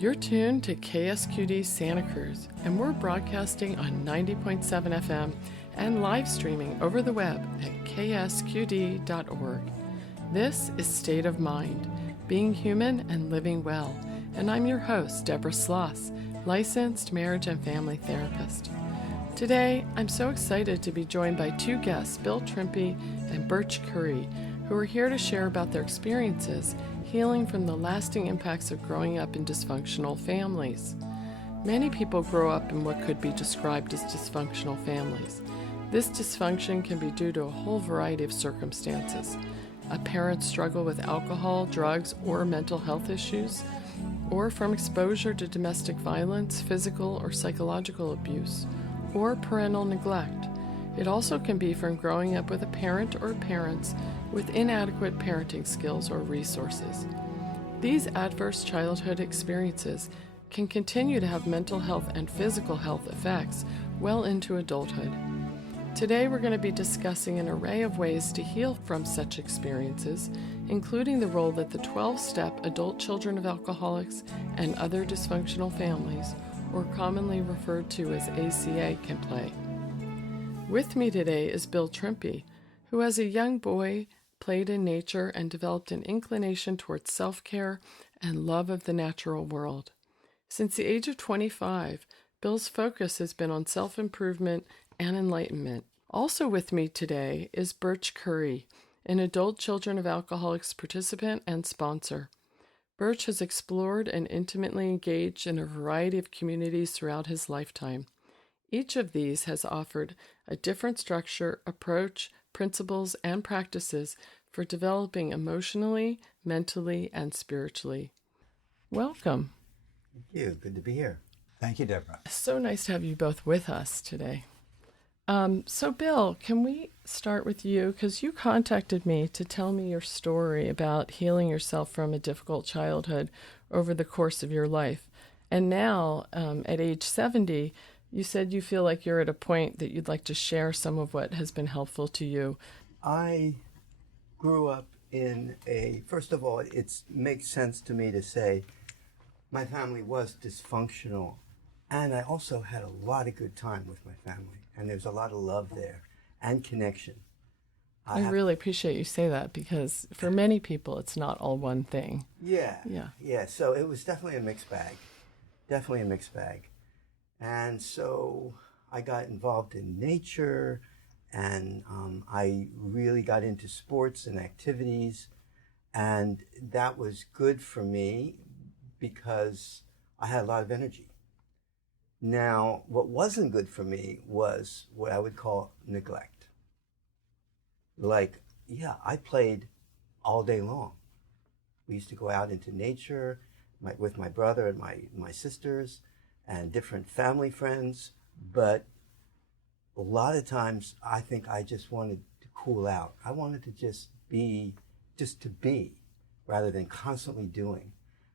You're tuned to KSQD Santa Cruz, and we're broadcasting on 90.7 FM and live streaming over the web at ksqd.org. This is State of Mind, being human and living well, and I'm your host, Deborah Sloss, licensed marriage and family therapist. Today, I'm so excited to be joined by two guests, Bill Trimpe and Birch Curry, who are here to share about their experiences healing from the lasting impacts of growing up in dysfunctional families. Many people grow up in what could be described as dysfunctional families. This dysfunction can be due to a whole variety of circumstances. A parent's struggle with alcohol, drugs, or mental health issues, or from exposure to domestic violence, physical or psychological abuse, or parental neglect. It also can be from growing up with a parent or parents with inadequate parenting skills or resources. These adverse childhood experiences can continue to have mental health and physical health effects well into adulthood. Today we're going to be discussing an array of ways to heal from such experiences, including the role that the 12-step Adult Children of Alcoholics and Other Dysfunctional Families, or commonly referred to as ACA, can play. With me today is Bill Trimpe, who as a young boy played in nature and developed an inclination towards self-care and love of the natural world. Since the age of 25, Bill's focus has been on self-improvement and enlightenment. Also with me today is Birch Curry, an Adult Children of Alcoholics participant and sponsor. Birch has explored and intimately engaged in a variety of communities throughout his lifetime. Each of these has offered a different structure, approach, principles, and practices for developing emotionally, mentally, and spiritually. Welcome. Thank you. Good to be here. Thank you, Deborah. So nice to have you both with us today. So Bill, can we start with you? Because you contacted me to tell me your story about healing yourself from a difficult childhood over the course of your life. And now, at age 70, you said you feel like you're at a point that you'd like to share some of what has been helpful to you. I grew up first of all, it makes sense to me to say my family was dysfunctional, and I also had a lot of good time with my family, and there's a lot of love there and connection. I really appreciate you say that, because for many people, it's not all one thing. Yeah. So it was definitely a mixed bag. And so I got involved in nature, and I really got into sports and activities, and that was good for me because I had a lot of energy. Now, what wasn't good for me was what I would call neglect. I played all day long. We used to go out into nature with my brother and my sisters and different family friends, but a lot of times I think I just wanted to cool out. I wanted to just to be, rather than constantly doing.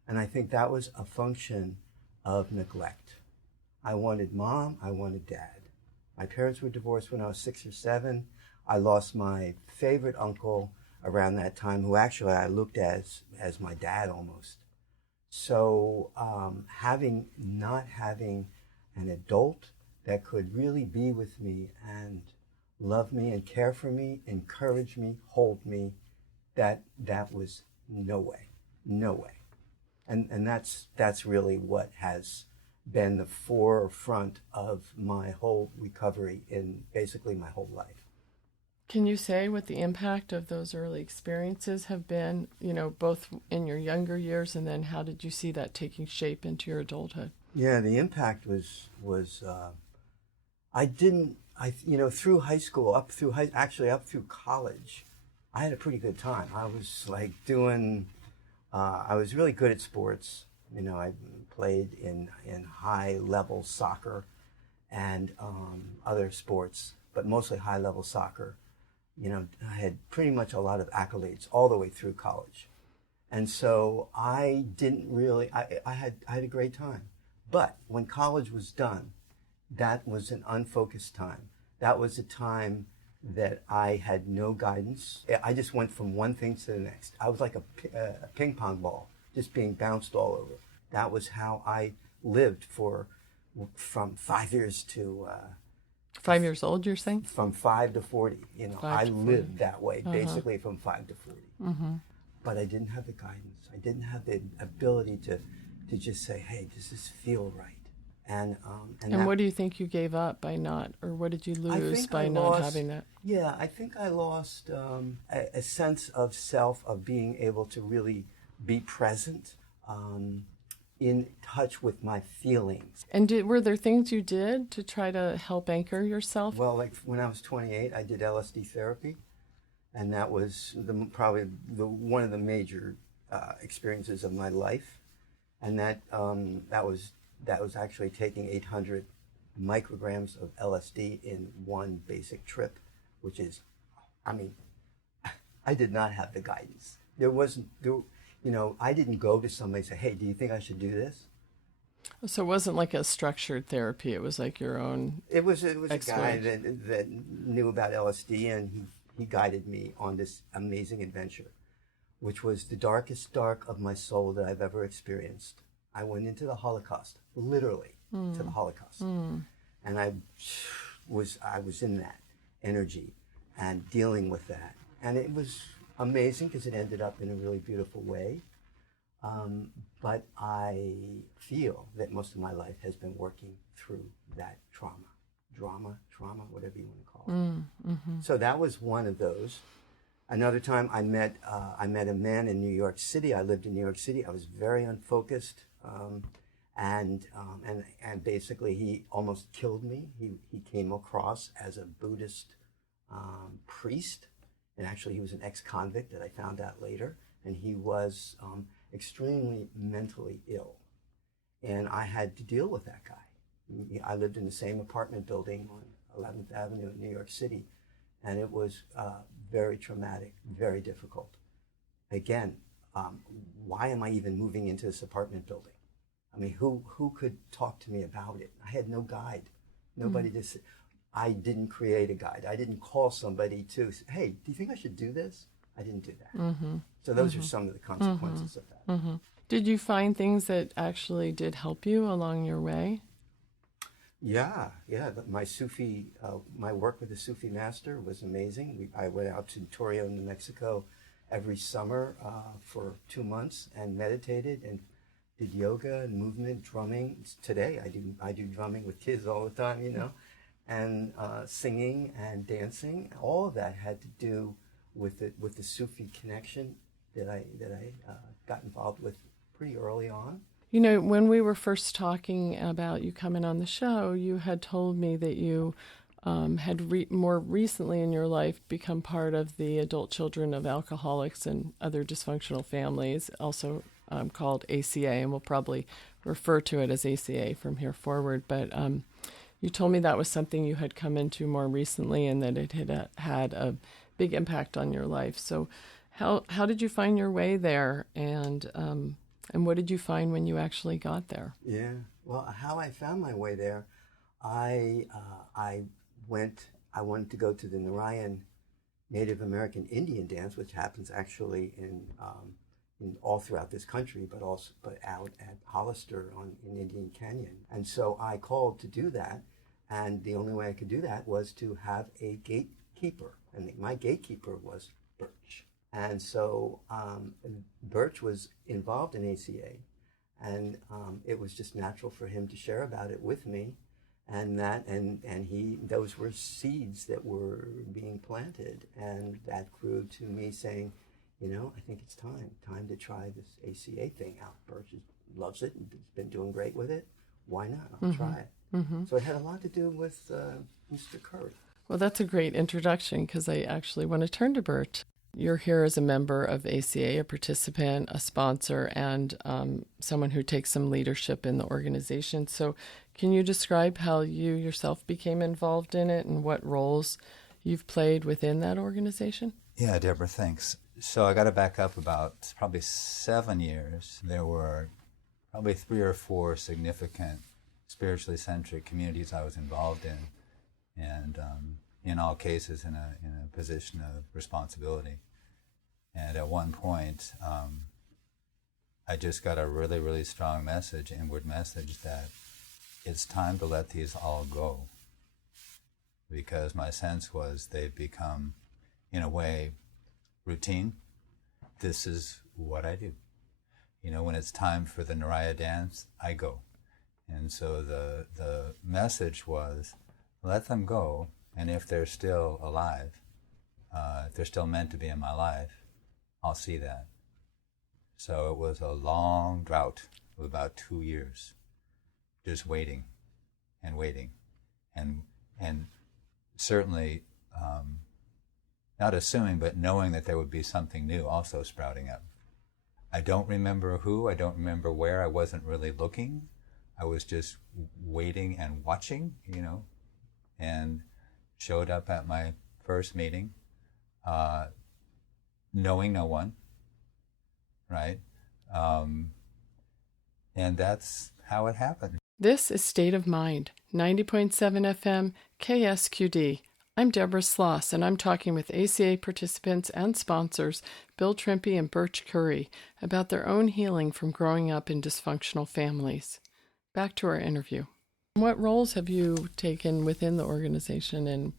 And I think that was a function of neglect. I wanted mom, I wanted dad. My parents were divorced when I was 6 or 7. I lost my favorite uncle around that time, who actually I looked at as my dad almost. So not having an adult that could really be with me and love me and care for me, encourage me, hold me, that was no way. And that's really what has been the forefront of my whole recovery in basically my whole life. Can you say what the impact of those early experiences have been, both in your younger years, and then how did you see that taking shape into your adulthood? Yeah, the impact was through high school, up through college, I had a pretty good time. I was I was really good at sports. I played in high-level soccer and other sports, but mostly high-level soccer. I had pretty much a lot of accolades all the way through college. And so I didn't really, I had a great time. But when college was done, that was an unfocused time. That was a time that I had no guidance. I just went from one thing to the next. I was like a ping pong ball, just being bounced all over. that was how I lived from 5 years to 5 years old, you're saying? from 5 to 40. You know, 5 I to 40. lived that way, basically from 5 to 40. But I didn't have the guidance. I didn't have the ability to just say, hey, does this feel right? And what do you think you gave up by not, or what did you lose by not having that? Yeah, I think I lost a sense of self, of being able to really be present, in touch with my feelings. And were there things you did to try to help anchor yourself? Well, like when I was 28, I did LSD therapy, and that was probably one of the major experiences of my life. And that was actually taking 800 micrograms of LSD in one basic trip, which is, I mean, I did not have the guidance. I didn't go to somebody and say, hey, do you think I should do this? So it wasn't like a structured therapy. It was like your own. It was a guy that knew about LSD, and he guided me on this amazing adventure, which was the darkest dark of my soul that I've ever experienced. I went into the Holocaust, literally to the Holocaust, and I was in that energy and dealing with that, and it was amazing because it ended up in a really beautiful way. But I feel that most of my life has been working through that trauma, whatever you want to call it. So that was one of those. Another time I met a man in New York City. I lived in New York City. I was very unfocused, and basically he almost killed me. He came across as a Buddhist priest, and actually he was an ex-convict that I found out later, and he was extremely mentally ill, and I had to deal with that guy. I lived in the same apartment building on 11th Avenue in New York City, and it was very traumatic, very difficult. Again, why am I even moving into this apartment building? I mean, who could talk to me about it? I had no guide. Nobody just. I didn't create a guide. I didn't call somebody to say, hey, do you think I should do this? I didn't do that. So those are some of the consequences of that. Did you find things that actually did help you along your way? Yeah. My Sufi, my work with the Sufi master was amazing. I went out to Torreon, New Mexico every summer for 2 months and meditated and did yoga and movement, drumming. Today I do drumming with kids all the time, you know, and singing and dancing. All of that had to do with the Sufi connection that I got involved with pretty early on. You know, when we were first talking about you coming on the show, you had told me that you had more recently in your life become part of the adult children of alcoholics and other dysfunctional families, also called ACA, and we'll probably refer to it as ACA from here forward. But you told me that was something you had come into more recently and that it had had a big impact on your life. So how did you find your way there, and what did you find when you actually got there? Yeah, well, how I found my way there, I wanted to go to the Narayan Native American Indian dance, which happens actually in all throughout this country, but out at Hollister in Indian Canyon. And so I called to do that, and the only way I could do that was to have a gatekeeper, and my gatekeeper was Birch. And so Birch was involved in ACA, and it was just natural for him to share about it with me, and those were seeds that were being planted, and that grew to me saying, you know, I think it's time to try this ACA thing out. Birch loves it and has been doing great with it. Why not? I'll try it. So it had a lot to do with Mr. Curry. Well, that's a great introduction, because I actually want to turn to Birch. You're here as a member of ACA, a participant, a sponsor, and someone who takes some leadership in the organization. So can you describe how you yourself became involved in it and what roles you've played within that organization? Yeah, Deborah, thanks. So I got to back up about probably 7 years. There were probably 3 or 4 significant spiritually centric communities I was involved in, and in all cases in a position of responsibility. And at one point, I just got a really, really strong message, inward message, that it's time to let these all go. Because my sense was they've become, in a way, routine. This is what I do. You know, when it's time for the Naraya dance, I go. And so the message was, let them go, and if they're still alive, if they're still meant to be in my life, I'll see that. So it was a long drought of about 2 years, just waiting and waiting, and certainly not assuming, but knowing that there would be something new also sprouting up. I don't remember who, I don't remember where, I wasn't really looking. I was just waiting and watching, you know, and showed up at my first meeting, knowing no one, right? And that's how it happened. This is State of Mind, 90.7 FM, KSQD. I'm Deborah Sloss, and I'm talking with ACA participants and sponsors Bill Trimpe and Birch Curry about their own healing from growing up in dysfunctional families. Back to our interview. What roles have you taken within the organization, and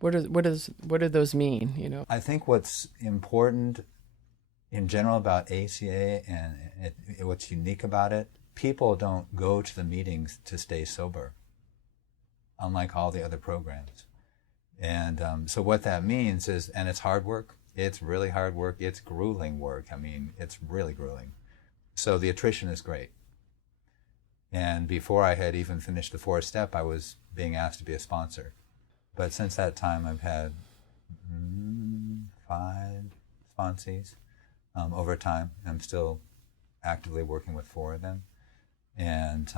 what do those mean? You know, I think what's important in general about ACA and what's unique about it, people don't go to the meetings to stay sober, unlike all the other programs. And so what that means is, and it's hard work. It's really hard work. It's grueling work. I mean, it's really grueling. So the attrition is great. And before I had even finished the 4th step, I was being asked to be a sponsor. But since that time, I've had 5 sponsees over time. I'm still actively working with 4 of them. And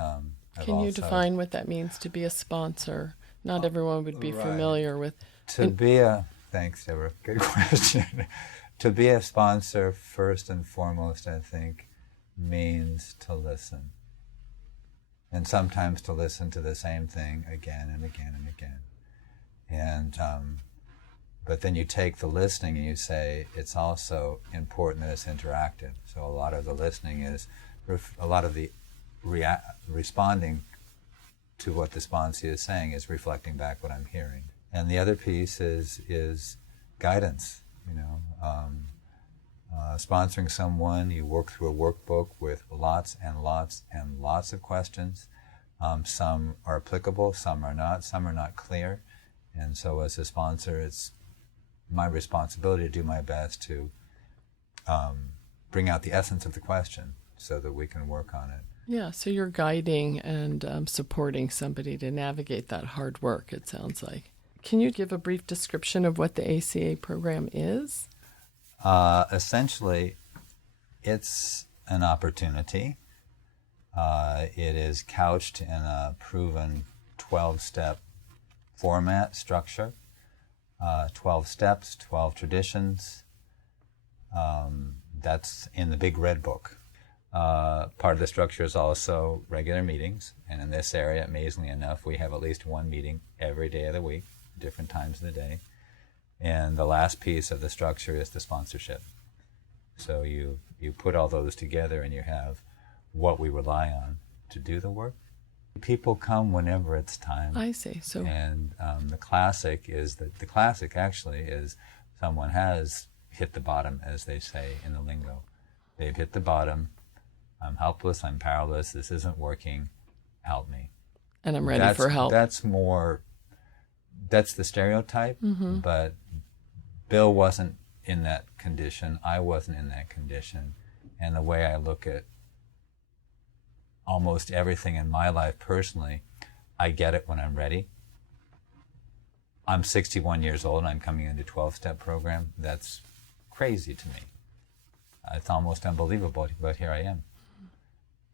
can you define what that means to be a sponsor? Not everyone would be familiar with. Thanks, Deborah. Good question. To be a sponsor, first and foremost, I think, means to listen. And sometimes to listen to the same thing again and again and again. And but then you take the listening and you say it's also important that it's interactive. So a lot of the listening is a lot of the responding to what the sponsee is saying is reflecting back what I'm hearing. And the other piece is guidance. You know, sponsoring someone, you work through a workbook with lots and lots and lots of questions. Some are applicable, some are not clear. And so as a sponsor, it's my responsibility to do my best to bring out the essence of the question so that we can work on it. Yeah, so you're guiding and supporting somebody to navigate that hard work, it sounds like. Can you give a brief description of what the ACA program is? Essentially, it's an opportunity. It is couched in a proven 12-step format, structure. 12 steps, 12 traditions. That's in the big red book. Part of the structure is also regular meetings, and in this area, amazingly enough, we have at least one meeting every day of the week, different times of the day. And the last piece of the structure is the sponsorship. So you put all those together and you have what we rely on to do the work. People come whenever it's time. I see. So, and the classic actually is someone has hit the bottom, as they say in the lingo. They've hit the bottom. I'm helpless. I'm powerless. This isn't working. Help me. And I'm ready for help. That's the stereotype. Mm-hmm. But Bill wasn't in that condition. I wasn't in that condition. And the way I look at almost everything in my life personally, I get it when I'm ready. I'm 61 years old and I'm coming into 12-step program. That's crazy to me. It's almost unbelievable, but here I am.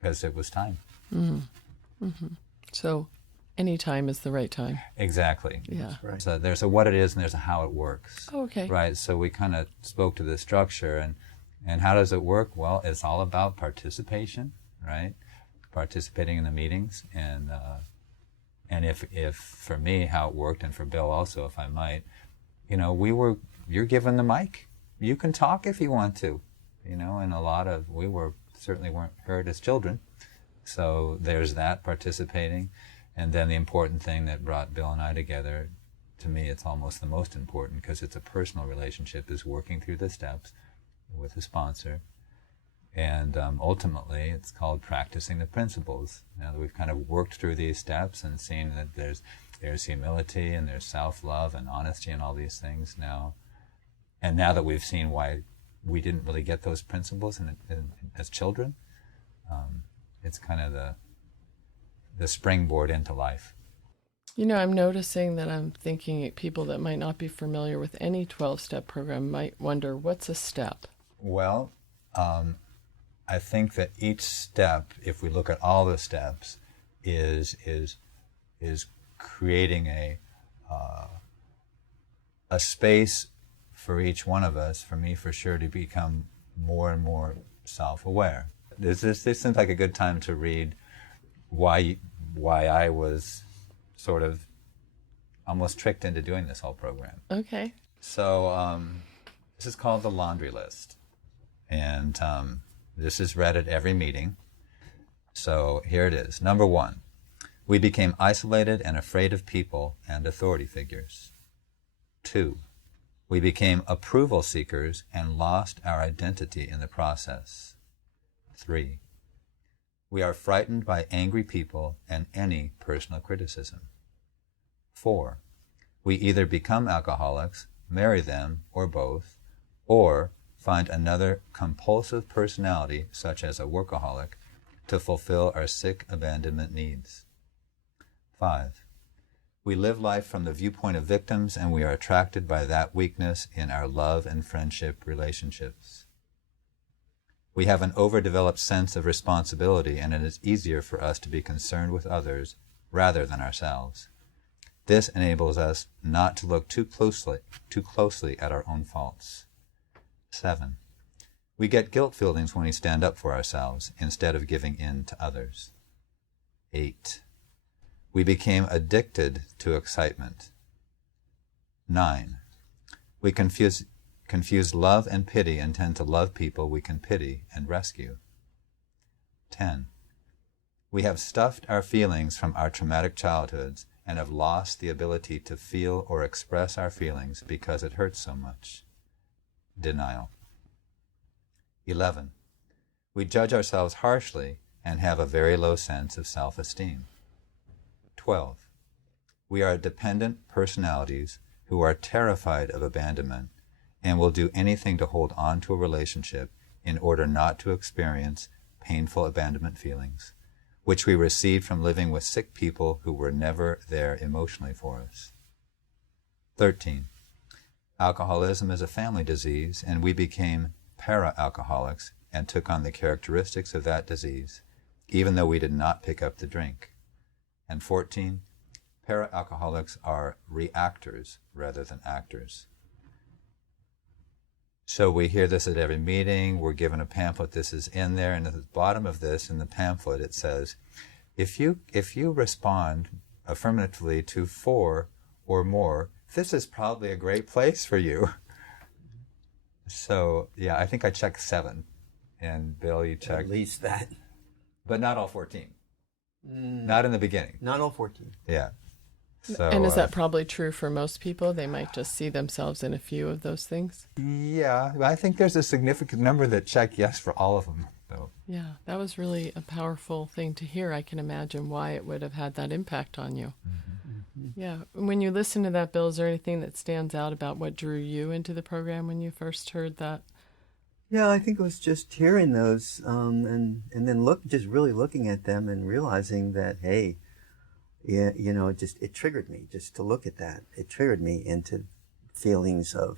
Because it was time. Mm-hmm. Mm-hmm. So any time is the right time. Exactly. Yeah. That's right. So there's a what it is and there's a how it works. Oh, okay. Right. So we kind of spoke to the structure and how does it work? Well, it's all about participation, right? Participating in the meetings and if for me how it worked, and for Bill also, if I might, you're given the mic. You can talk if you want to, and we were certainly weren't heard as children. So there's that, participating. And then the important thing that brought Bill and I together, to me it's almost the most important because it's a personal relationship, is working through the steps with a sponsor. And ultimately it's called practicing the principles. Now that we've kind of worked through these steps and seen that there's humility and there's self-love and honesty and all these things now. And now that we've seen why we didn't really get those principles as children, it's kind of the springboard into life. You know, I'm noticing that I'm thinking people that might not be familiar with any 12-step program might wonder, what's a step? Well, I think that each step, if we look at all the steps, is creating a space for each one of us, for me for sure, to become more and more self-aware. This seems like a good time to read why I was sort of almost tricked into doing this whole program. Okay. So this is called the laundry list. And this is read at every meeting. So here it is. Number 1, we became isolated and afraid of people and authority figures. 2, we became approval seekers and lost our identity in the process. 3, we are frightened by angry people and any personal criticism. 4, we either become alcoholics, marry them, or both, or find another compulsive personality, such as a workaholic, to fulfill our sick abandonment needs. 5, we live life from the viewpoint of victims, and we are attracted by that weakness in our love and friendship relationships. We have an overdeveloped sense of responsibility, and it is easier for us to be concerned with others rather than ourselves. This enables us not to look too closely at our own faults. 7, we get guilt feelings when we stand up for ourselves instead of giving in to others. 8, we became addicted to excitement. 9, we confuse love and pity and tend to love people we can pity and rescue. 10, we have stuffed our feelings from our traumatic childhoods and have lost the ability to feel or express our feelings because it hurts so much. Denial. 11, we judge ourselves harshly and have a very low sense of self-esteem. 12, we are dependent personalities who are terrified of abandonment and will do anything to hold on to a relationship in order not to experience painful abandonment feelings, which we received from living with sick people who were never there emotionally for us. 13, alcoholism is a family disease, and we became para-alcoholics and took on the characteristics of that disease, even though we did not pick up the drink. And 14, para-alcoholics are reactors rather than actors. So we hear this at every meeting, we're given a pamphlet, this is in there, and at the bottom of this, in the pamphlet, it says, if you respond affirmatively to 4 or more, this is probably a great place for you. So, yeah, I think I checked 7. And Bill, you checked... At least that. But not all 14. Not in the beginning. Not all 14. Yeah. So, And is that probably true for most people? They might just see themselves in a few of those things? Yeah, I think there's a significant number that check yes for all of them. So. Yeah, that was really a powerful thing to hear. I can imagine why it would have had that impact on you. Mm-hmm. Yeah. When you listen to that, Bill, is there anything that stands out about what drew you into the program when you first heard that? Yeah, I think it was just hearing those and then just really looking at them and realizing that, hey, yeah, you know, it triggered me just to look at that. It triggered me into feelings of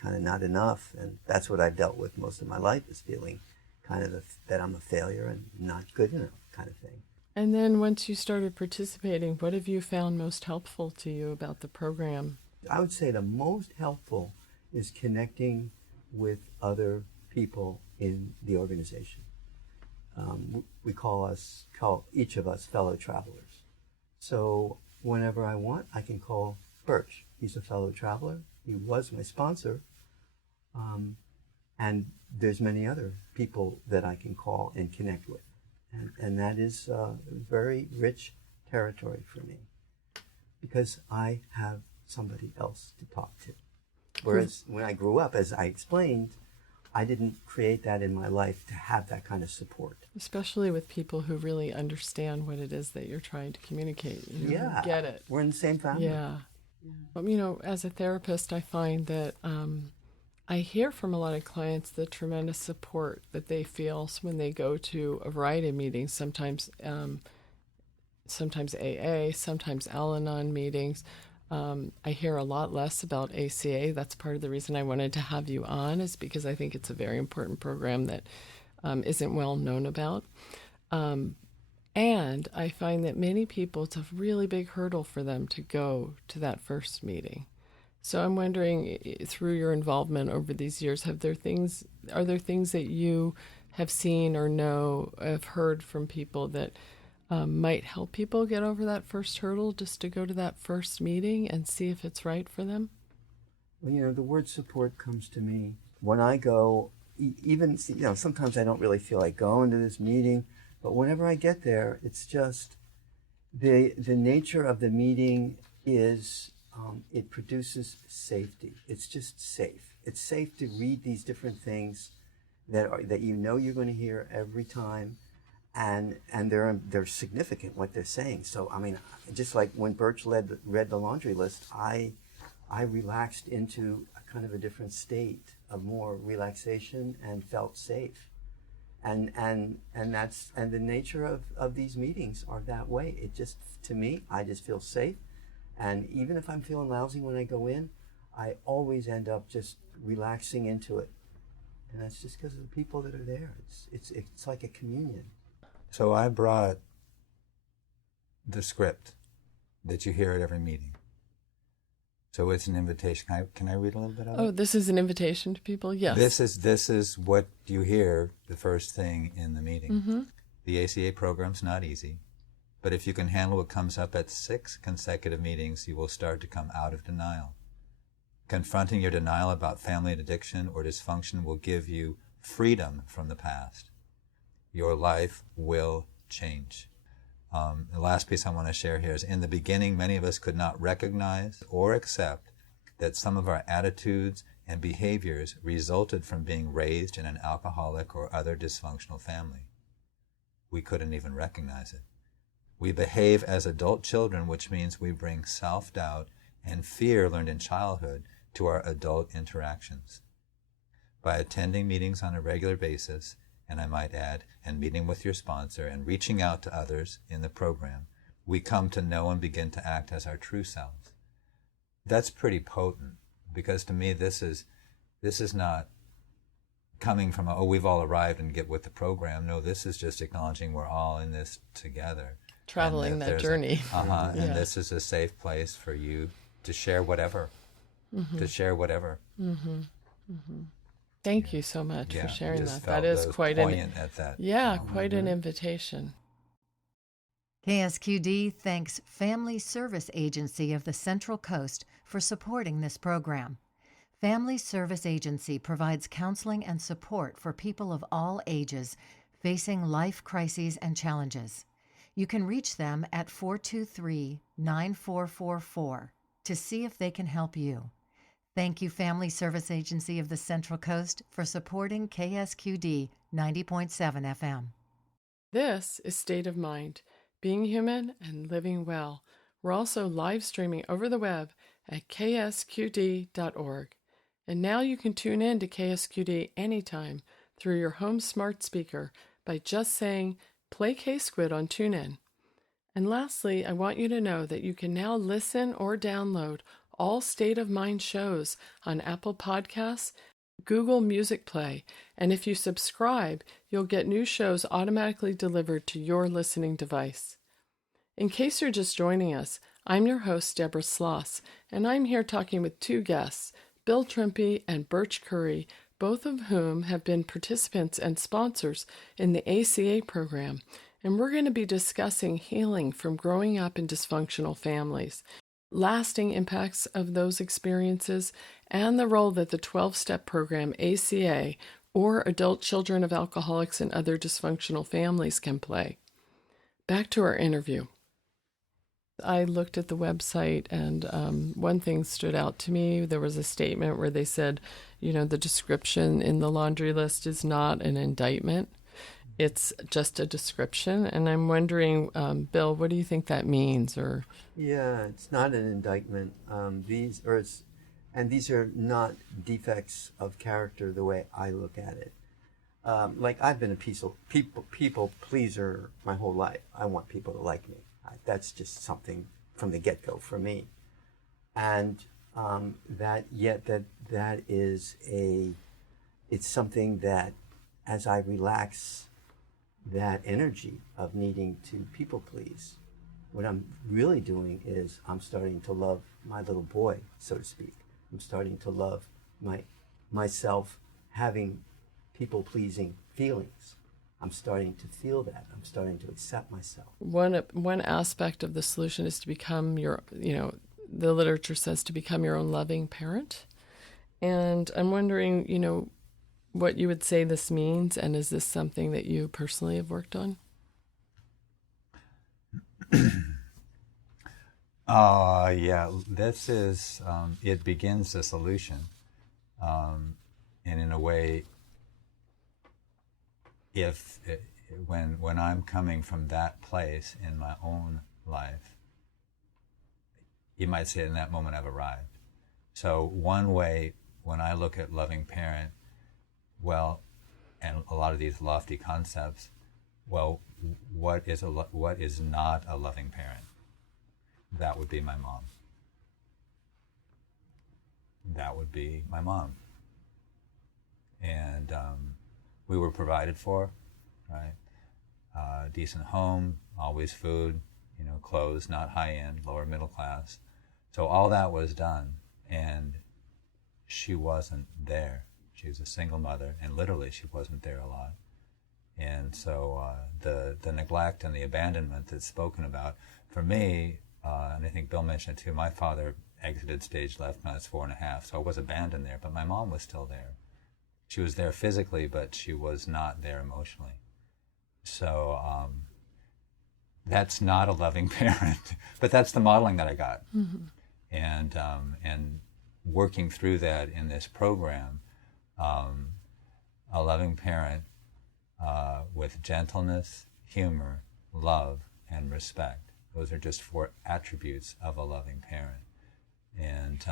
kind of not enough, and that's what I've dealt with most of my life, is feeling kind of that I'm a failure and not good enough kind of thing. And then once you started participating, what have you found most helpful to you about the program? I would say the most helpful is connecting with other people in the organization. We call each of us fellow travelers. So whenever I want, I can call Birch. He's a fellow traveler. He was my sponsor. And there's many other people that I can call and connect with. And that is very rich territory for me because I have somebody else to talk to. Whereas when I grew up, as I explained, I didn't create that in my life to have that kind of support. Especially with people who really understand what it is that you're trying to communicate. You know, Yeah. get it. We're in the same family. Yeah. You know, as a therapist, I find that I hear from a lot of clients the tremendous support that they feel when they go to a variety of meetings, sometimes AA, sometimes Al-Anon meetings. I hear a lot less about ACA. That's part of the reason I wanted to have you on, is because I think it's a very important program that isn't well known about. And I find that many people, it's a really big hurdle for them to go to that first meeting. So I'm wondering, through your involvement over these years, are there things that you have seen or know, have heard from people that might help people get over that first hurdle, just to go to that first meeting and see if it's right for them? Well, you know, the word support comes to me when I go, even, you know, sometimes I don't really feel like going to this meeting, but whenever I get there, it's just the nature of the meeting is it produces safety. It's just safe. It's safe to read these different things that you know you're going to hear every time. And they're significant what they're saying. So I mean, just like when Birch read the laundry list, I relaxed into a kind of a different state of more relaxation and felt safe. And the nature of these meetings are that way. It just, to me, I just feel safe. And even if I'm feeling lousy when I go in, I always end up just relaxing into it. And that's just because of the people that are there. It's like a communion. So I brought the script that you hear at every meeting. So it's an invitation. Can I read a little bit of it? Oh, this is an invitation to people? Yes. This is what you hear the first thing in the meeting. Mm-hmm. The ACA program's not easy, but if you can handle what comes up at 6 consecutive meetings, you will start to come out of denial. Confronting your denial about family addiction or dysfunction will give you freedom from the past. Your life will change. The last piece I want to share here is, in the beginning, many of us could not recognize or accept that some of our attitudes and behaviors resulted from being raised in an alcoholic or other dysfunctional family. We couldn't even recognize it. We behave as adult children, which means we bring self-doubt and fear learned in childhood to our adult interactions. By attending meetings on a regular basis, and I might add, and meeting with your sponsor and reaching out to others in the program, we come to know and begin to act as our true selves. That's pretty potent, because to me this is not coming from we've all arrived and get with the program. No, this is just acknowledging we're all in this together. Traveling that journey. And this is a safe place for you to share whatever. Mm-hmm. To share whatever. Mm-hmm. Mm-hmm. Thank you so much for sharing that. That is quite an quite an invitation. KSQD thanks Family Service Agency of the Central Coast for supporting this program. Family Service Agency provides counseling and support for people of all ages facing life crises and challenges. You can reach them at 423-9444 to see if they can help you. Thank you, Family Service Agency of the Central Coast, for supporting KSQD 90.7 FM. This is State of Mind, being human and living well. We're also live streaming over the web at ksqd.org. And now you can tune in to KSQD anytime through your home smart speaker by just saying, "Play K-Squid" on TuneIn. And lastly, I want you to know that you can now listen or download all State of Mind shows on Apple Podcasts, Google Music Play, and if you subscribe, you'll get new shows automatically delivered to your listening device. In case you're just joining us, I'm your host, Deborah Sloss, and I'm here talking with two guests, Bill Trimpe and Birch Curry, both of whom have been participants and sponsors in the ACA program, and we're going to be discussing healing from growing up in dysfunctional families. lasting impacts of those experiences, and the role that the 12-step program ACA or adult children of alcoholics and other dysfunctional families can play. Back to our interview. I looked at the website, and one thing stood out to me. There was a statement where they said, the description in the laundry list is not an indictment. It's just a description. And I'm wondering, Bill, what do you think that means? Or Yeah, it's not an indictment. These are not defects of character the way I look at it. Like, I've been a people pleaser my whole life. I want people to like me. That's just something from the get-go for me. And that is it's something that, as I relax that energy of needing to people please, what I'm really doing is I'm starting to love my little boy, so to speak. I'm starting to love myself having people-pleasing feelings. I'm starting to feel that. I'm starting to accept myself. One aspect of the solution is to become the literature says to become your own loving parent. And I'm wondering, what you would say this means, and is this something that you personally have worked on? Yeah, this is, it begins the solution. And in a way, when I'm coming from that place in my own life, you might say in that moment I've arrived. So one way, when I look at loving parent, and a lot of these lofty concepts, what is not a loving parent? That would be my mom. That would be my mom. And we were provided for, right? Decent home, always food, clothes, not high-end, lower middle class. So all that was done, and she wasn't there. She was a single mother, and literally she wasn't there a lot. And so the neglect and the abandonment that's spoken about, for me, and I think Bill mentioned it too, my father exited stage left when I was 4.5, so I was abandoned there, but my mom was still there. She was there physically, but she was not there emotionally. So that's not a loving parent, but that's the modeling that I got. Mm-hmm. And working through that in this program, a loving parent with gentleness, humor, love, and respect. Those are just 4 attributes of a loving parent. And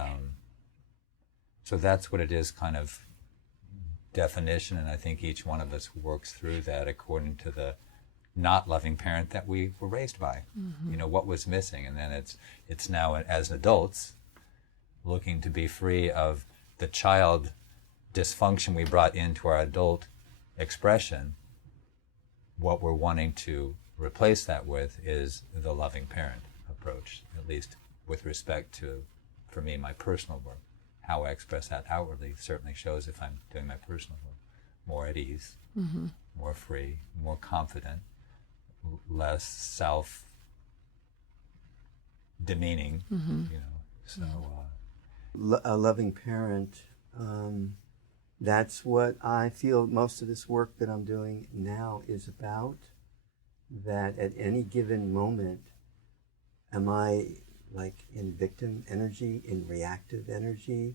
so that's what it is, kind of definition, and I think each one of us works through that according to the not loving parent that we were raised by. Mm-hmm. What was missing, and then it's now, as adults, looking to be free of the child dysfunction we brought into our adult expression. What we're wanting to replace that with is the loving parent approach, at least with respect to, for me, my personal work. How I express that outwardly certainly shows if I'm doing my personal work. More at ease, mm-hmm. more free, more confident, less self-demeaning, mm-hmm. So a loving parent, that's what I feel most of this work that I'm doing now is about. That at any given moment, am I like in victim energy, in reactive energy?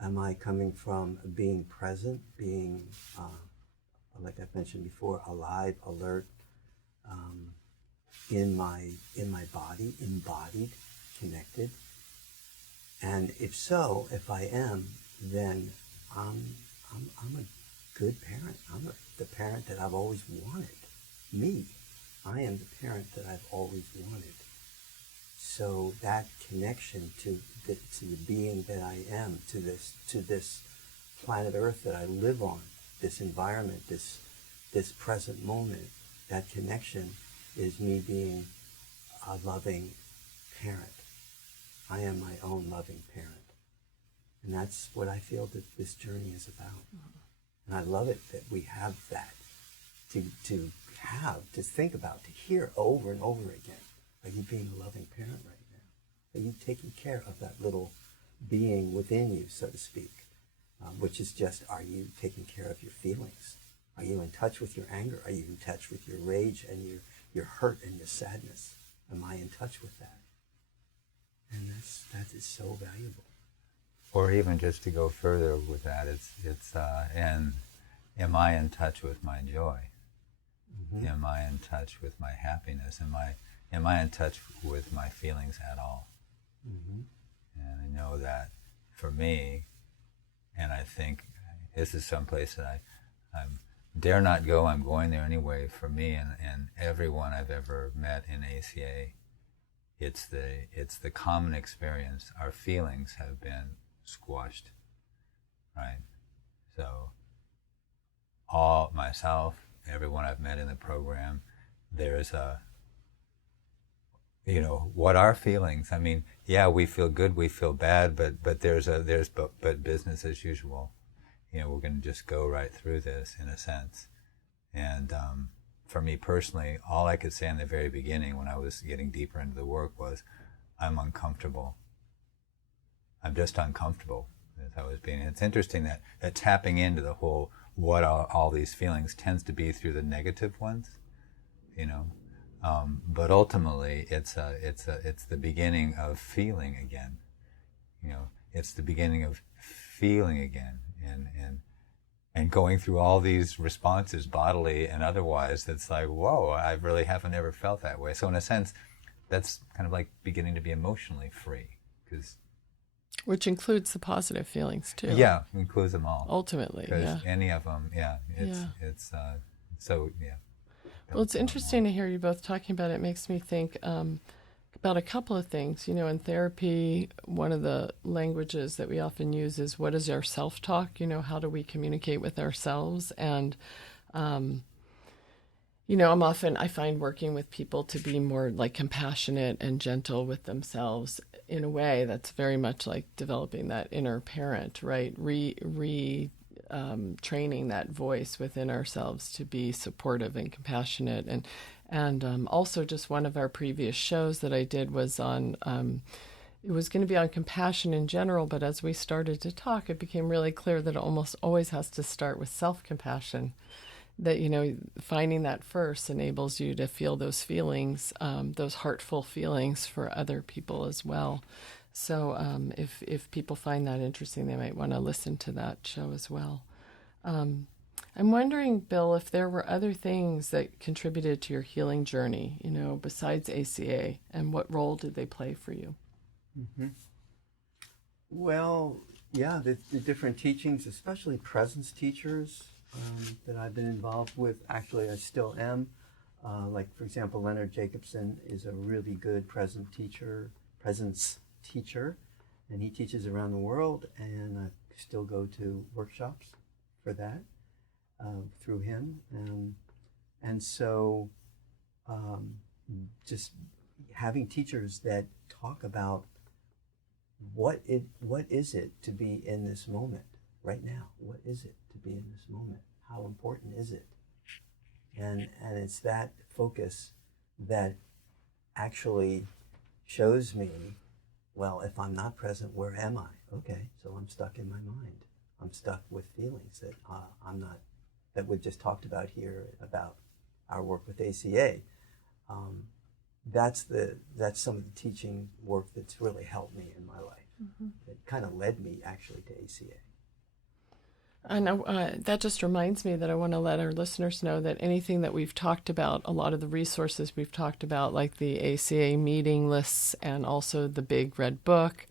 Am I coming from being present, being, like I've mentioned before, alive, alert, in my body, embodied, connected? And if so, if I am, then I'm a good parent. I'm the parent that I've always wanted. Me. I am the parent that I've always wanted. So that connection to the being that I am, to this planet Earth that I live on, this environment, this present moment, that connection is me being a loving parent. I am my own loving parent. And that's what I feel that this journey is about. Mm-hmm. And I love it that we have that to think about, to hear over and over again. Are you being a loving parent right now? Are you taking care of that little being within you, so to speak? Which is just, are you taking care of your feelings? Are you in touch with your anger? Are you in touch with your rage and your hurt and your sadness? Am I in touch with that? And that is so valuable. Or even just to go further with that, and am I in touch with my joy? Mm-hmm. Am I in touch with my happiness? Am I in touch with my feelings at all? Mm-hmm. And I know that for me, and I think this is someplace that I dare not go. I'm going there anyway. For me and everyone I've ever met in ACA, it's the common experience. Our feelings have been squashed, right? So all myself, everyone I've met in the program, there's what are feelings? I mean, yeah, we feel good, we feel bad, but there's business as usual. We're going to just go right through this in a sense. And for me personally, all I could say in the very beginning when I was getting deeper into the work was, I'm uncomfortable. I'm just uncomfortable as I was being. It's interesting that tapping into the whole what are all these feelings tends to be through the negative ones, but ultimately it's the beginning of feeling again. It's the beginning of feeling again and going through all these responses bodily and otherwise. That's like, whoa, I really haven't ever felt that way. So in a sense, that's kind of like beginning to be emotionally free, which includes the positive feelings too. Yeah, includes them all. Ultimately, yeah. Any of them, it's so, yeah. Well, it's interesting to hear you both talking about it. It makes me think about a couple of things. In therapy, one of the languages that we often use is, what is our self-talk? How do we communicate with ourselves? And, I find working with people to be more like compassionate and gentle with themselves in a way that's very much like developing that inner parent, right? Training that voice within ourselves to be supportive and compassionate. And also just one of our previous shows that I did was on, it was going to be on compassion in general, but as we started to talk, it became really clear that it almost always has to start with self-compassion. That, finding that first enables you to feel those feelings, those heartful feelings for other people as well. So if people find that interesting, they might want to listen to that show as well. I'm wondering, Bill, if there were other things that contributed to your healing journey, besides ACA, and what role did they play for you? Mm-hmm. Well, yeah, the different teachings, especially presence teachers that I've been involved with. Actually, I still am. Like, for example, Leonard Jacobson is a really good presence teacher, and he teaches around the world, and I still go to workshops for that through him. And so just having teachers that talk about what is it to be in this moment right now? What is it to be in this moment? How important is it? And it's that focus that actually shows me, well, if I'm not present, where am I? Okay, so I'm stuck in my mind. I'm stuck with feelings that I'm not, that we just talked about here about our work with ACA. That's some of the teaching work that's really helped me in my life. Mm-hmm. It kind of led me actually to ACA. And that just reminds me that I want to let our listeners know that anything that we've talked about, a lot of the resources we've talked about, like the ACA meeting lists and also the big red book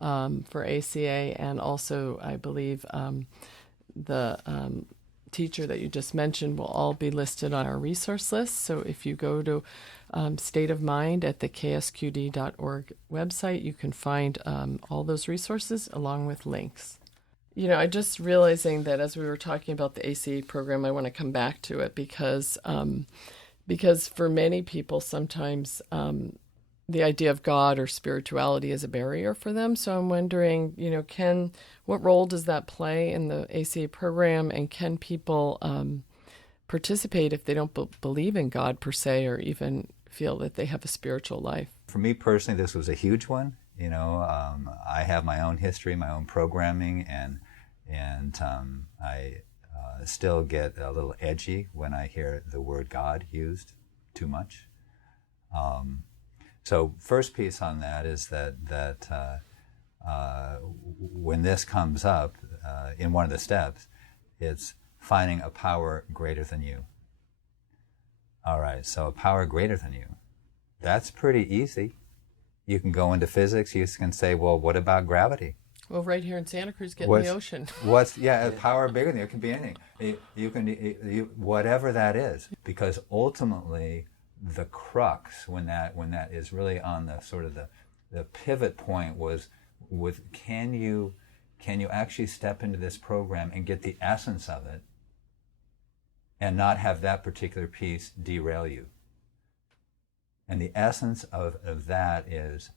for ACA, and also I believe the teacher that you just mentioned will all be listed on our resource list. So if you go to State of Mind at the ksqd.org website, you can find all those resources along with links. I just realizing that as we were talking about the ACA program, I want to come back to it because for many people, sometimes the idea of God or spirituality is a barrier for them. So I'm wondering, what role does that play in the ACA program, and can people participate if they don't believe in God per se, or even feel that they have a spiritual life? For me personally, this was a huge one. I have my own history, my own programming, and I still get a little edgy when I hear the word God used too much. So first piece on that is that when this comes up in one of the steps, it's finding a power greater than you. All right, so a power greater than you. That's pretty easy. You can go into physics. You can say, well, what about gravity? Well, right here in Santa Cruz, get in the ocean. A power bigger than you? It can be anything. You can whatever that is, because ultimately the crux when that is really on the sort of the pivot point was with can you actually step into this program and get the essence of it and not have that particular piece derail you. And the essence of that is,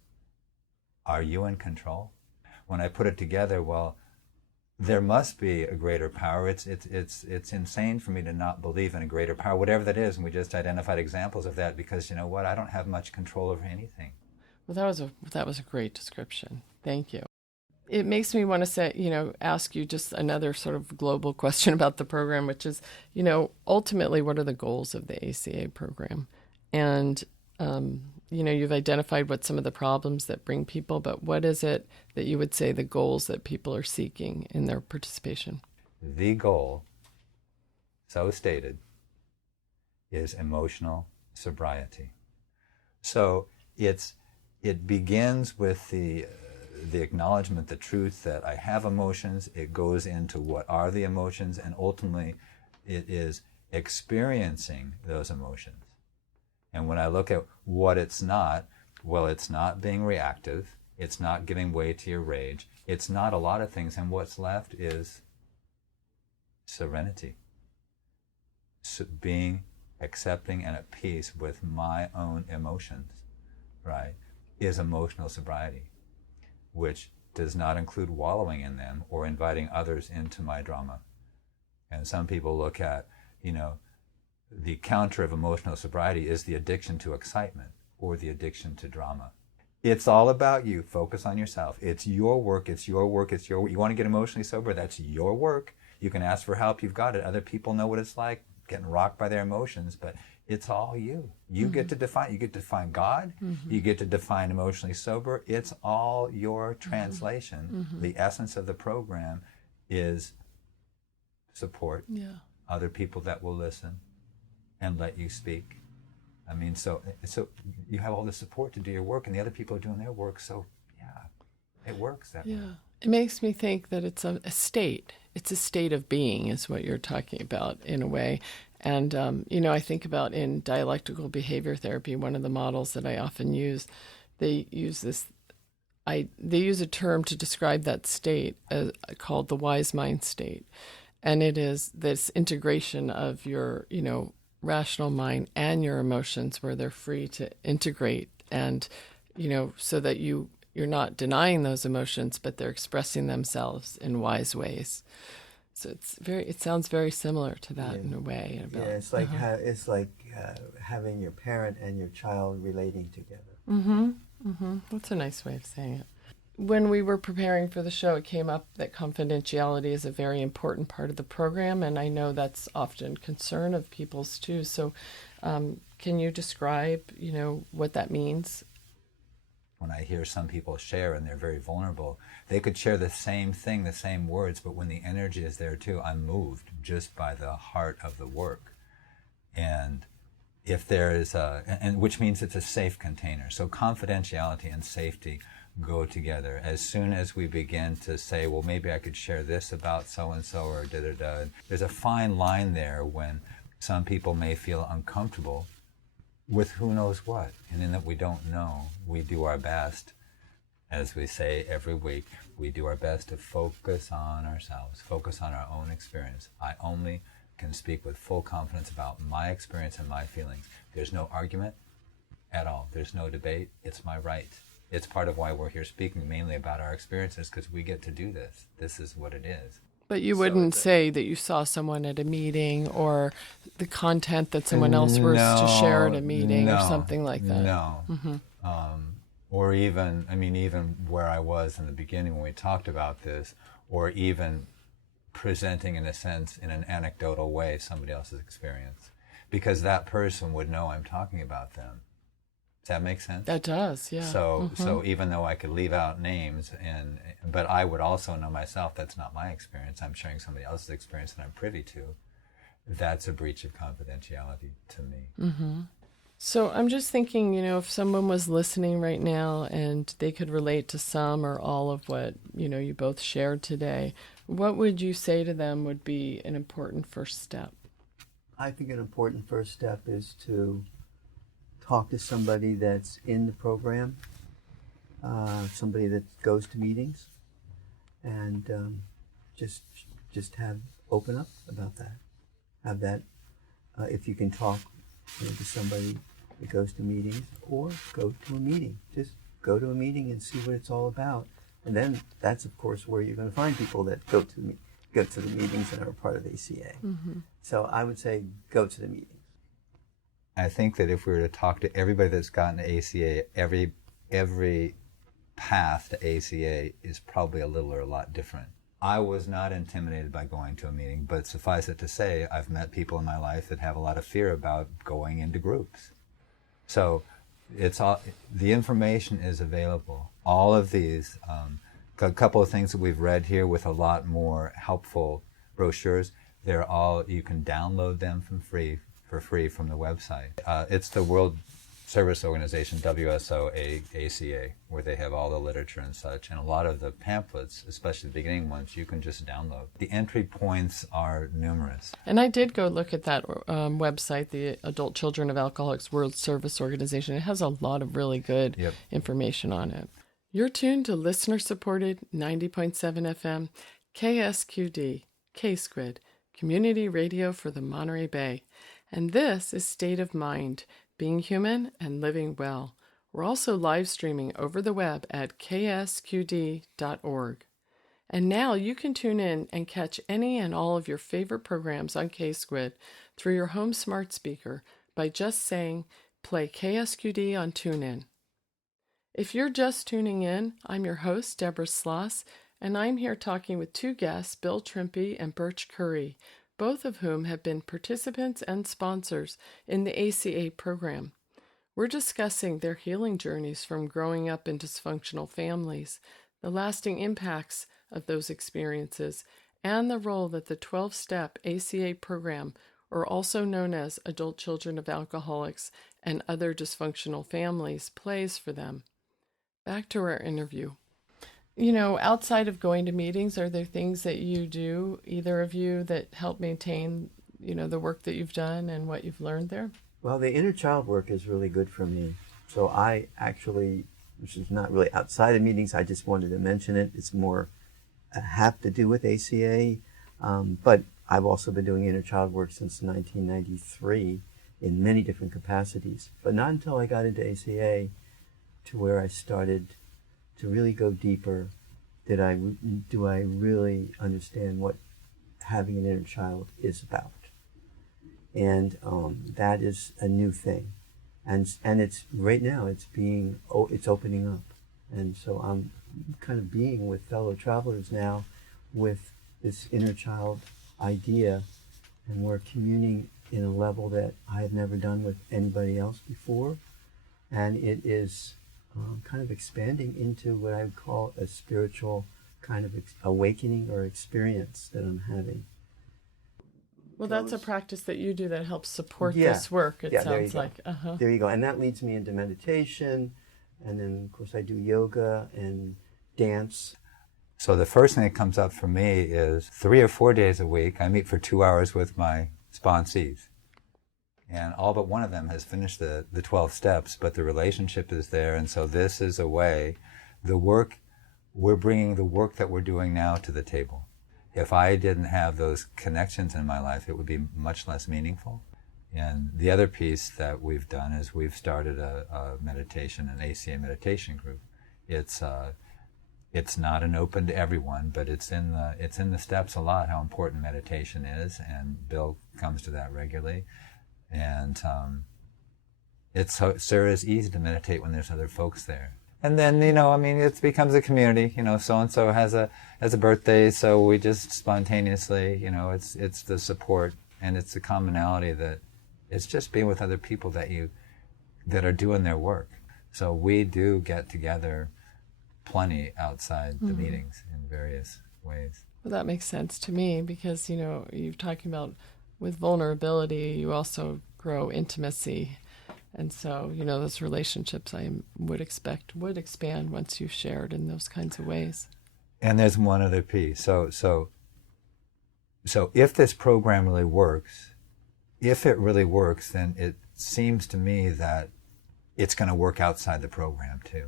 are you in control? When I put it together, well, there must be a greater power. It's insane for me to not believe in a greater power, whatever that is. And we just identified examples of that because, you know what, I don't have much control over anything. Well, that was a great description. Thank you. It makes me want to say, ask you just another sort of global question about the program, which is, ultimately, what are the goals of the ACA program? And you've identified what some of the problems that bring people, but what is it that you would say the goals that people are seeking in their participation? The goal, so stated, is emotional sobriety. So it begins with the acknowledgement, the truth that I have emotions. It goes into what are the emotions, and ultimately it is experiencing those emotions. And when I look at what it's not, well, it's not being reactive. It's not giving way to your rage. It's not a lot of things. And what's left is serenity. So being accepting and at peace with my own emotions, right, is emotional sobriety, which does not include wallowing in them or inviting others into my drama. And some people look at, the counter of emotional sobriety is the addiction to excitement or the addiction to drama. It's all about you. Focus on yourself. It's your work. It's your work. It's your work. You want to get emotionally sober? That's your work. You can ask for help. You've got it. Other people know what it's like getting rocked by their emotions, but it's all you. You get to define. You get to define God. You get to define emotionally sober. It's all your translation. The essence of the program is support. Other people that will listen and let you speak. I mean, so you have all the support to do your work, and the other people are doing their work. So, it works that way. It makes me think that it's a state. It's a state of being, is what you're talking about in a way. And I think about in dialectical behavior therapy, one of the models that I often use, they use a term to describe that state called the wise mind state, and it is this integration of your rational mind and your emotions, where they're free to integrate, and so that you're not denying those emotions, but they're expressing themselves in wise ways. So it sounds very similar to that in a way. It's like having your parent and your child relating together. That's a nice way of saying it. When we were preparing for the show, it came up that confidentiality is a very important part of the program, and I know that's often concern of people's too. So can you describe, what that means? When I hear some people share and they're very vulnerable, they could share the same thing, the same words, but when the energy is there too, I'm moved just by the heart of the work. And if there is and which means it's a safe container. So confidentiality and safety go together. As soon as we begin to say, well, maybe I could share this about so-and-so or da-da-da, there's a fine line there when some people may feel uncomfortable with who knows what. And in that we don't know, we do our best, as we say every week, we do our best to focus on ourselves, focus on our own experience. I only can speak with full confidence about my experience and my feelings. There's no argument at all. There's no debate. It's my right. It's part of why we're here speaking mainly about our experiences, because we get to do this. This is what it is. But you wouldn't say that you saw someone at a meeting or the content that someone else was to share at a meeting or something like that. No. Or even, even where I was in the beginning when we talked about this, or even presenting, in a sense, in an anecdotal way, somebody else's experience. Because that person would know I'm talking about them. Does that make sense? That does, yeah. So even though I could leave out names, but I would also know myself that's not my experience. I'm sharing somebody else's experience that I'm privy to. That's a breach of confidentiality to me. Mm-hmm. So I'm just thinking, if someone was listening right now and they could relate to some or all of what, you both shared today, what would you say to them would be an important first step? I think an important first step is to talk to somebody that's in the program, somebody that goes to meetings, and just open up about that. Have that, if you can talk to somebody that goes to meetings, or go to a meeting. Just go to a meeting and see what it's all about. And then that's, of course, where you're going to find people that go to the meetings and are part of ACA. Mm-hmm. So I would say go to the meetings. I think that if we were to talk to everybody that's gotten to ACA, every path to ACA is probably a little or a lot different. I was not intimidated by going to a meeting, but suffice it to say, I've met people in my life that have a lot of fear about going into groups. So the information is available. All of these, a couple of things that we've read here with a lot more helpful brochures, you can download them for free from the website. It's the World Service Organization, WSO ACA, where they have all the literature and such, and a lot of the pamphlets, especially the beginning ones, you can just download. The entry points are numerous. And I did go look at that website, the Adult Children of Alcoholics World Service Organization. It has a lot of really good information on it. You're tuned to listener-supported 90.7 FM, KSQD, K-Squid, Community Radio for the Monterey Bay. And this is State of Mind, Being Human and Living Well. We're also live streaming over the web at ksqd.org. And now you can tune in and catch any and all of your favorite programs on K-Squid through your home smart speaker by just saying, play KSQD on TuneIn. If you're just tuning in, I'm your host, Deborah Sloss, and I'm here talking with two guests, Bill Trimpe and Birch Curry, both of whom have been participants and sponsors in the ACA program. We're discussing their healing journeys from growing up in dysfunctional families, the lasting impacts of those experiences, and the role that the 12-step ACA program, or also known as Adult Children of Alcoholics and Other Dysfunctional Families, plays for them. Back to our interview. Outside of going to meetings, are there things that you do, either of you, that help maintain, the work that you've done and what you've learned there? Well, the inner child work is really good for me. So I actually, which is not really outside of meetings, I just wanted to mention it. It's more have to do with ACA, but I've also been doing inner child work since 1993 in many different capacities. But not until I got into ACA to where I started to really go deeper do I really understand what having an inner child is about. And that is a new thing. And it's right now it's opening up. And so I'm kind of being with fellow travelers now with this inner child idea, and we're communing in a level that I have never done with anybody else before. And it is kind of expanding into what I would call a spiritual kind of awakening or experience that I'm having. Well, that's a practice that you do that helps support this work, it sounds like. Uh-huh. There you go. And that leads me into meditation. And then, of course, I do yoga and dance. So the first thing that comes up for me is 3 or 4 days a week, I meet for 2 hours with my sponsees. And all but one of them has finished the 12 steps, but the relationship is there. And so this is a way, we're bringing the work that we're doing now to the table. If I didn't have those connections in my life, it would be much less meaningful. And the other piece that we've done is we've started a meditation, an ACA meditation group. It's not an open to everyone, but it's in the steps a lot how important meditation is, and Bill comes to that regularly. And it's easy to meditate when there's other folks there. And then, I mean, it becomes a community. So-and-so has a birthday, so we just spontaneously, it's the support and it's the commonality that it's just being with other people that are doing their work. So we do get together plenty outside the meetings in various ways. Well, that makes sense to me because, you're talking about with vulnerability, you also grow intimacy. And so, those relationships I would expect would expand once you've shared in those kinds of ways. And there's one other piece. So if this program really works, then it seems to me that it's going to work outside the program too.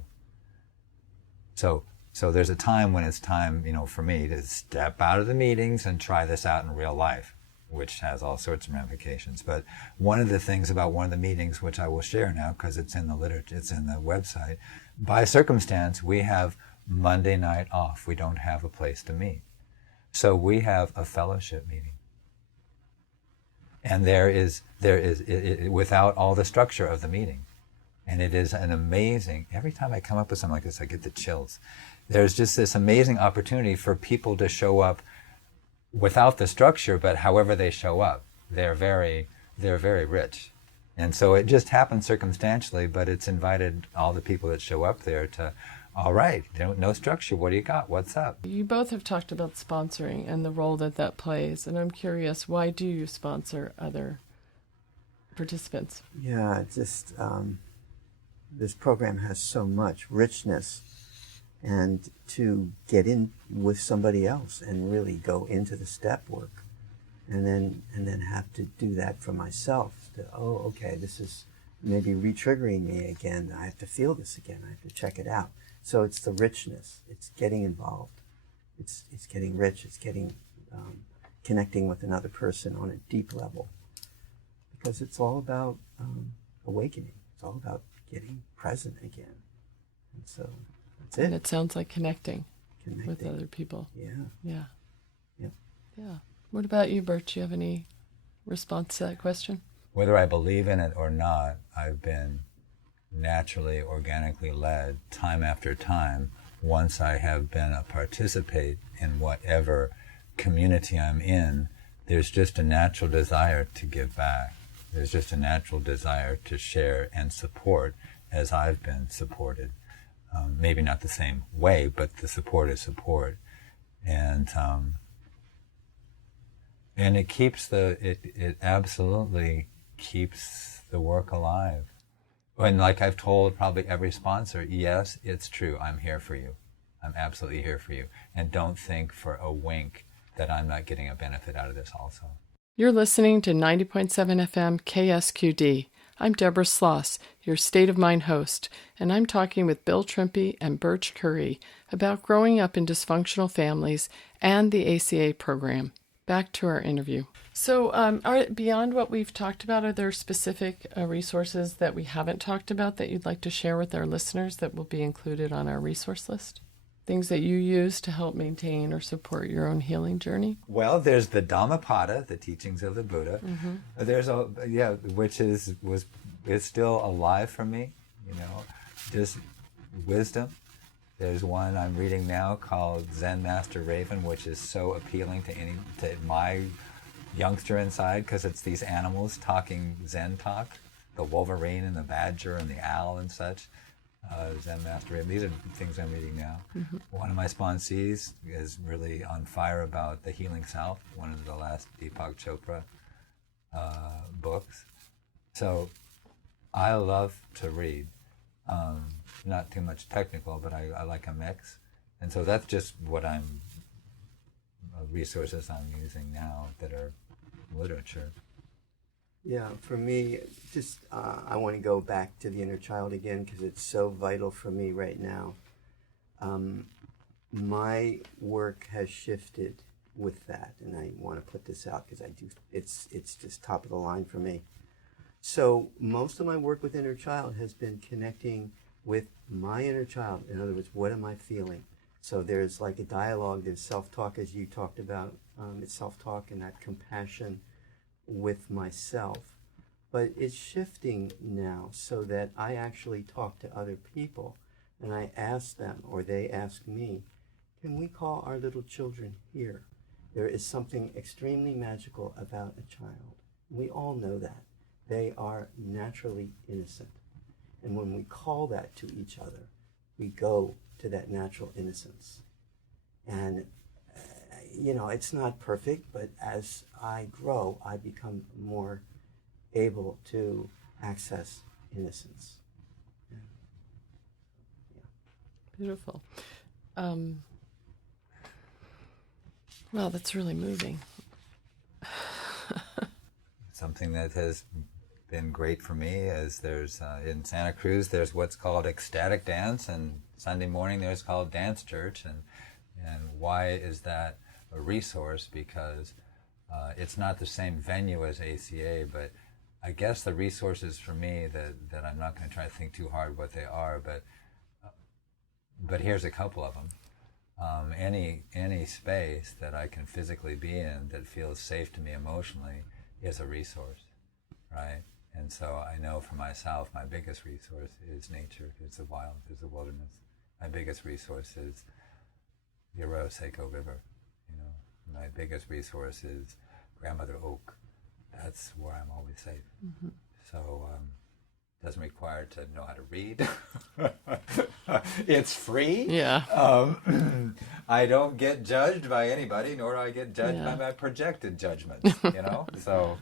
So there's a time when it's time, for me to step out of the meetings and try this out in real life, which has all sorts of ramifications. But one of the things about one of the meetings, which I will share now because it's in the literature, it's in the website, by circumstance, we have Monday night off. We don't have a place to meet. So we have a fellowship meeting. And there is without all the structure of the meeting. And it is an amazing, every time I come up with something like this, I get the chills. There's just this amazing opportunity for people to show up without the structure, but however they show up, they're very rich. And so it just happens circumstantially, but it's invited all the people that show up there to, all right, no structure, what do you got, what's up? You both have talked about sponsoring and the role that plays, and I'm curious, why do you sponsor other participants? Yeah, just this program has so much richness, and to get in with somebody else and really go into the step work, and then have to do that for myself. Okay, this is maybe re-triggering me again. I have to feel this again. I have to check it out. So it's the richness. It's getting involved. It's getting rich. It's getting connecting with another person on a deep level, because it's all about awakening. It's all about getting present again. And so that's it. And it sounds like connecting with other people. Yeah. Yeah. What about you, Bert? Do you have any response to that question? Whether I believe in it or not, I've been naturally, organically led time after time. Once I have been a participate in whatever community I'm in, there's just a natural desire to give back. There's just a natural desire to share and support as I've been supported. Maybe not the same way, but the support is support. And it keeps it absolutely keeps the work alive. And like I've told probably every sponsor, yes, it's true. I'm here for you. I'm absolutely here for you. And don't think for a wink that I'm not getting a benefit out of this also. You're listening to 90.7 FM KSQD. I'm Deborah Sloss, your State of Mind host, and I'm talking with Bill Trimpe and Birch Curry about growing up in dysfunctional families and the ACA program. Back to our interview. So beyond what we've talked about, are there specific resources that we haven't talked about that you'd like to share with our listeners that will be included on our resource list? Things that you use to help maintain or support your own healing journey? Well, there's the Dhammapada, the teachings of the Buddha. Mm-hmm. There's which is still alive for me, just wisdom. There's one I'm reading now called Zen Master Raven, which is so appealing to my youngster inside, because it's these animals talking Zen talk, the wolverine and the badger and the owl and such. Zen Master Raven. These are things I'm reading now. Mm-hmm. One of my sponsees is really on fire about the healing self, one of the last Deepak Chopra books. So I love to read. Not too much technical, but I like a mix. And so that's just what resources I'm using now that are literature. Yeah, for me, just I want to go back to the inner child again because it's so vital for me right now. My work has shifted with that, and I want to put this out because I do. It's just top of the line for me. So most of my work with inner child has been connecting with my inner child. In other words, what am I feeling? So there's like a dialogue, there's self-talk as you talked about. It's self-talk and that compassion with myself. But it's shifting now so that I actually talk to other people. and I ask them, or they ask me, can we call our little children here? There is something extremely magical about a child. We all know that. They are naturally innocent. And when we call that to each other, we go to that natural innocence. And, it's not perfect, but as I grow, I become more able to access innocence. Beautiful. Well, that's really moving. Something that has been great for me is there's in Santa Cruz there's what's called ecstatic dance, and Sunday morning there's called dance church. And why is that a resource? Because it's not the same venue as ACA, but I guess the resources for me that I'm not going to try to think too hard what they are, but here's a couple of them. Any space that I can physically be in that feels safe to me emotionally is a resource, right? And so I know for myself, my biggest resource is nature. It's the wild, it's the wilderness. My biggest resource is the Arroyo Seco River. My biggest resource is Grandmother Oak. That's where I'm always safe. Mm-hmm. So doesn't require to know how to read. It's free. Yeah. I don't get judged by anybody, nor do I get judged by my projected judgments. So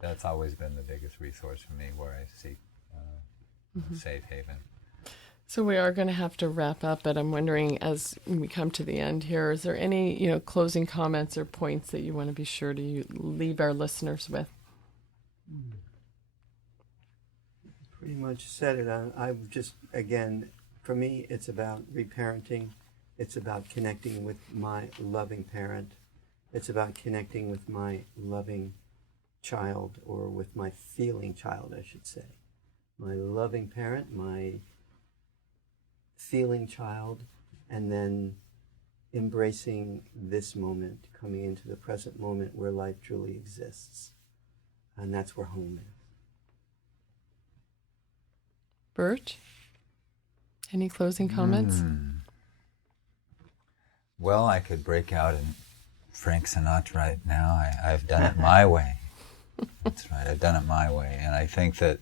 that's always been the biggest resource for me, where I seek safe haven. So we are going to have to wrap up, but I'm wondering, as we come to the end here, is there any closing comments or points that you want to be sure to leave our listeners with? Pretty much said it. I just, again, for me, it's about reparenting. It's about connecting with my loving parent. It's about connecting with my loving child, or with my feeling child, I should say. My loving parent, my feeling child, and then embracing this moment, coming into the present moment where life truly exists. And that's where home is. Bert, any closing comments? Well, I could break out in Frank Sinatra right now. I've done it my way. That's right, I've done it my way. And I think that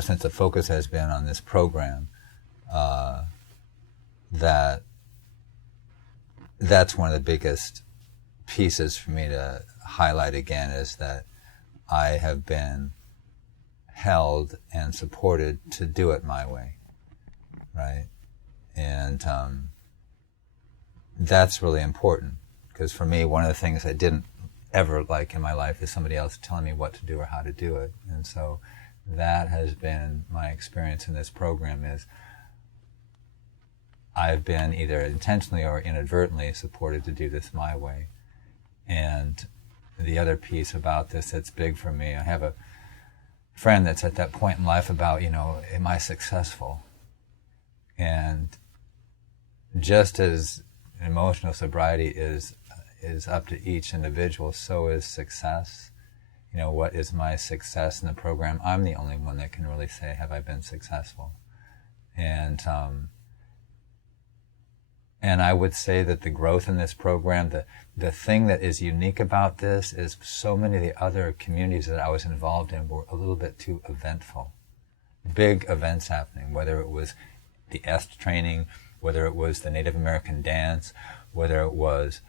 since the focus has been on this program, that's one of the biggest pieces for me to highlight again, is that I have been held and supported to do it my way, right? And that's really important, because for me, one of the things I didn't ever like in my life is somebody else telling me what to do or how to do it. And so that has been my experience in this program, is I've been either intentionally or inadvertently supported to do this my way. And the other piece about this that's big for me, I have a friend that's at that point in life about, am I successful? And just as emotional sobriety is up to each individual, so is success. What is my success in the program? I'm the only one that can really say, have I been successful? And I would say that the growth in this program, the thing that is unique about this is so many of the other communities that I was involved in were a little bit too eventful. Big events happening, whether it was the EST training, whether it was the Native American dance, whether it was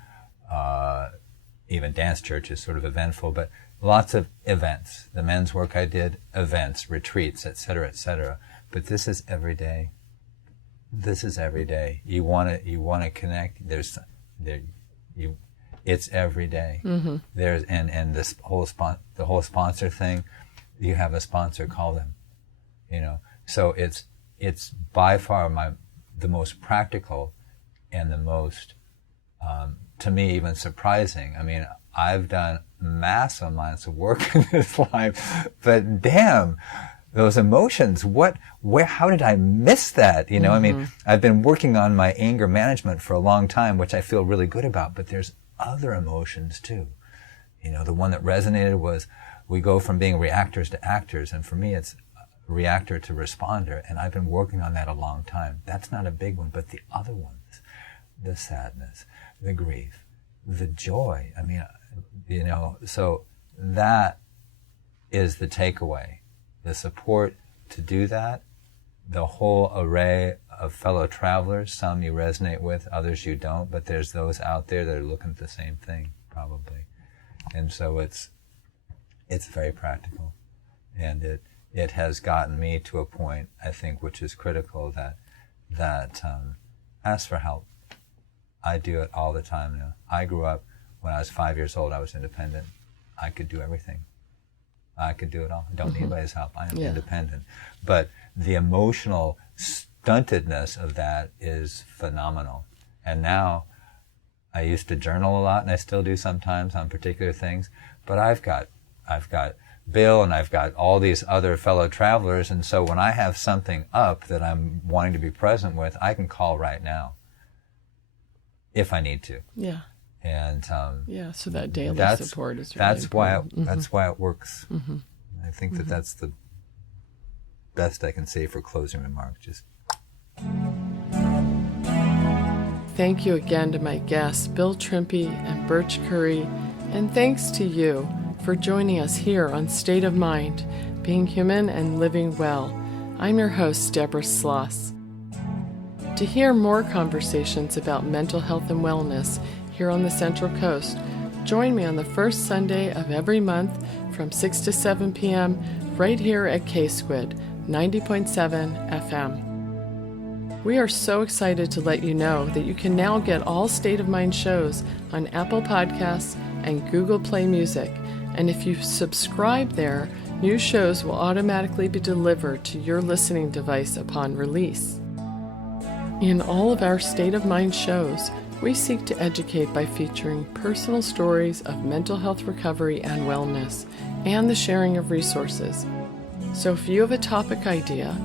even dance church is sort of eventful, but lots of events. The men's work I did, events, retreats, etc., etc. But this is every day. This is every day. You want to connect. It's every day. Mm-hmm. And this the whole sponsor thing. You have a sponsor, call them. So it's by far the most practical and the most to me even surprising. I mean, I've done massive amounts of work in this life, but damn, those emotions, how did I miss that? Mm-hmm. I mean, I've been working on my anger management for a long time, which I feel really good about, but there's other emotions too. The one that resonated was, we go from being reactors to actors, and for me it's reactor to responder, and I've been working on that a long time. That's not a big one, but the other ones, the sadness, the grief, the joy. I mean, so that is the takeaway. The support to do that, the whole array of fellow travelers, some you resonate with, others you don't, but there's those out there that are looking at the same thing, probably. And so it's very practical. And it has gotten me to a point, I think, which is critical, that ask for help. I do it all the time now. I grew up, when I was 5 years old, I was independent. I could do everything. I could do it all. I don't need anybody's help. I am independent. But the emotional stuntedness of that is phenomenal. And now, I used to journal a lot, and I still do sometimes on particular things, but I've got Bill, and I've got all these other fellow travelers, and so when I have something up that I'm wanting to be present with, I can call right now, if I need to. Yeah. And so that daily support is really that's important. That's why it works. I think that that's the best I can say for closing remarks. Just thank you again to my guests, Bill Trimpe and Birch Curry, and thanks to you for joining us here on State of Mind, Being Human and Living Well. I'm your host, Deborah Sloss. To hear more conversations about mental health and wellness here on the Central Coast, join me on the first Sunday of every month from 6 to 7 p.m. right here at K-Squid, 90.7 FM. We are so excited to let you know that you can now get all State of Mind shows on Apple Podcasts and Google Play Music, and if you subscribe there, new shows will automatically be delivered to your listening device upon release. In all of our State of Mind shows, we seek to educate by featuring personal stories of mental health recovery and wellness, and the sharing of resources. So if you have a topic idea,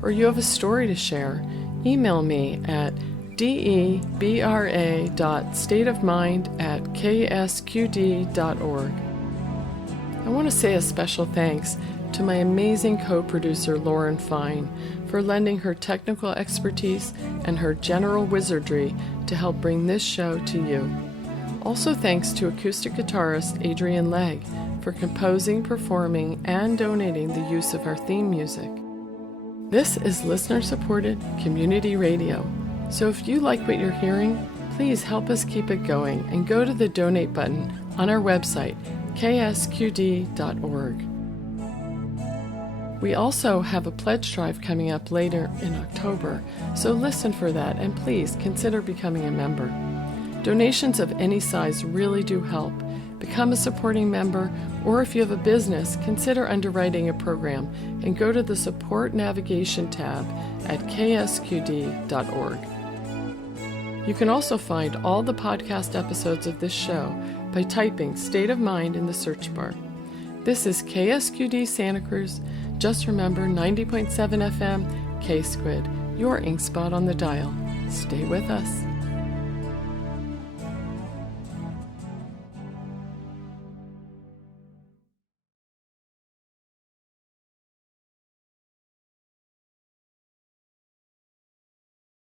or you have a story to share, email me at debra.stateofmind@ksqd.org. I want to say a special thanks to my amazing co-producer Lauren Fine for lending her technical expertise and her general wizardry to help bring this show to you. Also thanks to acoustic guitarist Adrian Legg for composing, performing, and donating the use of our theme music. This is listener-supported community radio, so if you like what you're hearing, please help us keep it going and go to the donate button on our website, ksqd.org. We also have a pledge drive coming up later in October, so listen for that and please consider becoming a member. Donations of any size really do help. Become a supporting member, or if you have a business, consider underwriting a program and go to the Support Navigation tab at ksqd.org. You can also find all the podcast episodes of this show by typing State of Mind in the search bar. This is KSQD Santa Cruz. Just remember 90.7 FM, K-Squid, your ink spot on the dial. Stay with us.